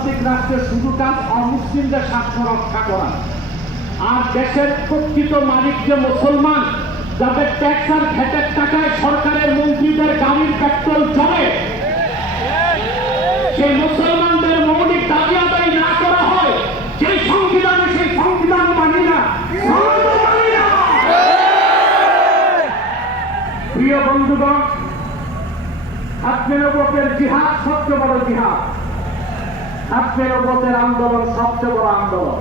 গণতান্ত্রিক রাষ্ট্রের শুধু কাজ অমুসলিমদের স্বার্থ রক্ষা করা। আর দেশের প্রকৃত মালিক যে মুসলমান, যাদের ট্যাক্স আর ভ্যাটের টাকায় সরকারের মন্ত্রীদের গাড়ির পেট্রোল চলে সেই মুসলমানদের মৌলিক দাবি আদায় না করা হয়, সেই সংবিধানে সেই সংবিধান মানি না। প্রিয় বন্ধুগণ নবতের জিহাদ সবচেয়ে বড় জিহাদ। নবতের আন্দোলন সবচেয়ে বড় আন্দোলন।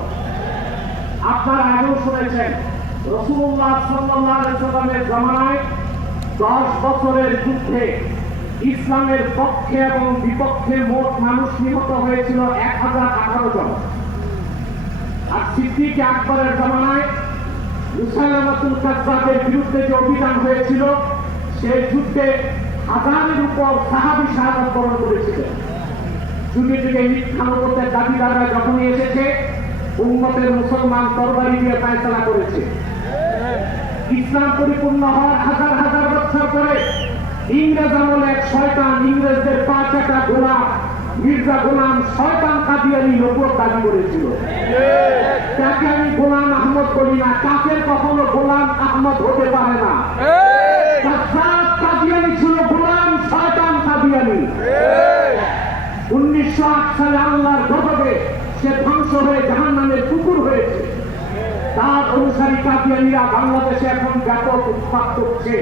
আপনারা আগেও শুনেছেন রসুল্লাহ সাল্লামের জমানায় দশ বছরের যুদ্ধে ইসলামের পক্ষে এবং বিপক্ষে মোট মানুষ নিহত হয়েছিল এক হাজার আঠারো জন। আর সিদ্দিক আকবরের জমানায় মুসাইলামাতুল কাজ্জাবের বিরুদ্ধে যে অভিযান হয়েছিল, সেই যুদ্ধে হাজারের উপর সাহাবি শাহাদ বরণ করেছিলেন। যুগে যুগে মিথ্যানুগতের দাবিদাররা এসেছে মুসলমান তরবারি দিয়ে করেছে। ইসলাম পরিপূর্ণ হওয়ার হাজার হাজার বছর পরে ইংরেজ শয়তান ইংরেজদের পাঁচ একটা গোলাম মির্জা গোলাম শয়তান কাদিয়ানি নবুয়ত দাবি করেছিল। তাকে আমি গোলাম আহমদ বলি না কখনো গোলাম আহমদ হতে পারে না। ছিল গোলাম শয়তান কাদিয়ানি উনিশশো আট সালে আল্লাহর গজবে সে ধ্বংস হয়ে জাহান নামের কুকুর হয়েছে। তার অনুসারী কাদিয়ানিরা বাংলাদেশে এখন ব্যাপক উৎপাত করছে।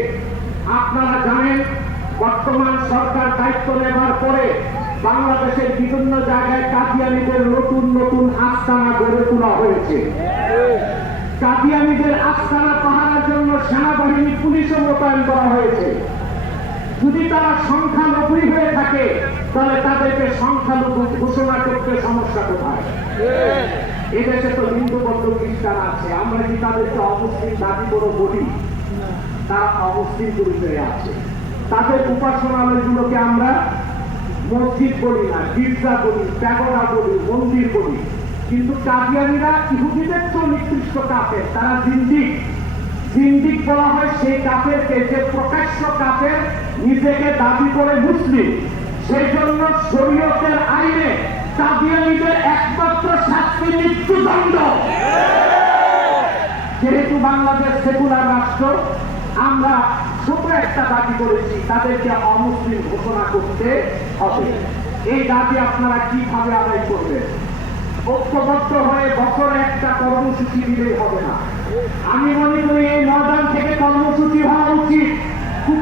আপনারা জানেন, বর্তমান সরকার দায়িত্ব নেবার পরে বাংলাদেশের বিভিন্ন জায়গায় কাদিয়ানিদের নতুন নতুন আস্তানা গড়ে তোলা হয়েছে। কাদিয়ানিদের আস্তানা পাহারার জন্য সেনাবাহিনী পুলিশও মোতায়েন করা হয়েছে। যদি তারা সংখ্যালঘুই হয়ে থাকে তাহলে তাদেরকে সংখ্যালঘু ঘোষণা করতে সমস্যা কোথায়? এদেশে তো হিন্দু বৌদ্ধ খ্রিস্টান আছে। আমরা কি তাদেরকে অমুসলিম দাবি করে বলি? তারা অমুসলিম পরিচয়ে আছে। তাদের উপাসনালয়গুলোকে আমরা মসজিদ বলি না গির্জা বলি প্যাগোডা বলি মন্দির বলি। কিন্তু কাদিয়ানিরা ইহুদিদের তো নিকৃষ্ট কাপের তারা জিন্দিক। জিন্দিক বলা হয় সেই কাপেরকে যে কাপের নিজেকে দাবি করে মুসলিম। সেই জন্য শরীয়তের আইনে কাদিয়ানিদের একমাত্র শাস্তি মৃত্যুদণ্ড। যেহেতু বাংলাদেশ সেকুলার রাষ্ট্র, আমরা ছোট একটা দাবি করেছি, তাদেরকে অমুসলিম ঘোষণা করতে হবে। এই দাবি আপনারা কীভাবে আদায় করবেন? ঐক্যবদ্ধ হয়ে বছরে একটা কর্মসূচি দিলেই হবে না। আমি মনে করি এই ময়দান থেকে কর্মসূচি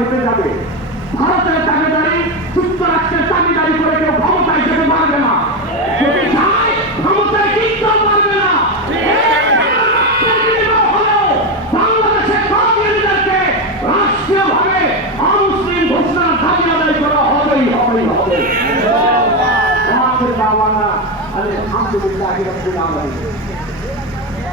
খেতে যাবে। ভারতের দাবিদারি যুক্তরাষ্ট্রের দাবিদারি করে কেউ ক্ষমতায় যেতে পারবে না। যদি চায় ক্ষমতায় টিকতেও পারবে না। হলেও বাংলাদেশের রাষ্ট্রীয়ভাবে অমুসলিম ঘোষণার দাবি আদায় করা হবেই হবেই হবে আখির দাওয়ানা আলহামদুলিল্লাহি রাব্বিল আলামিন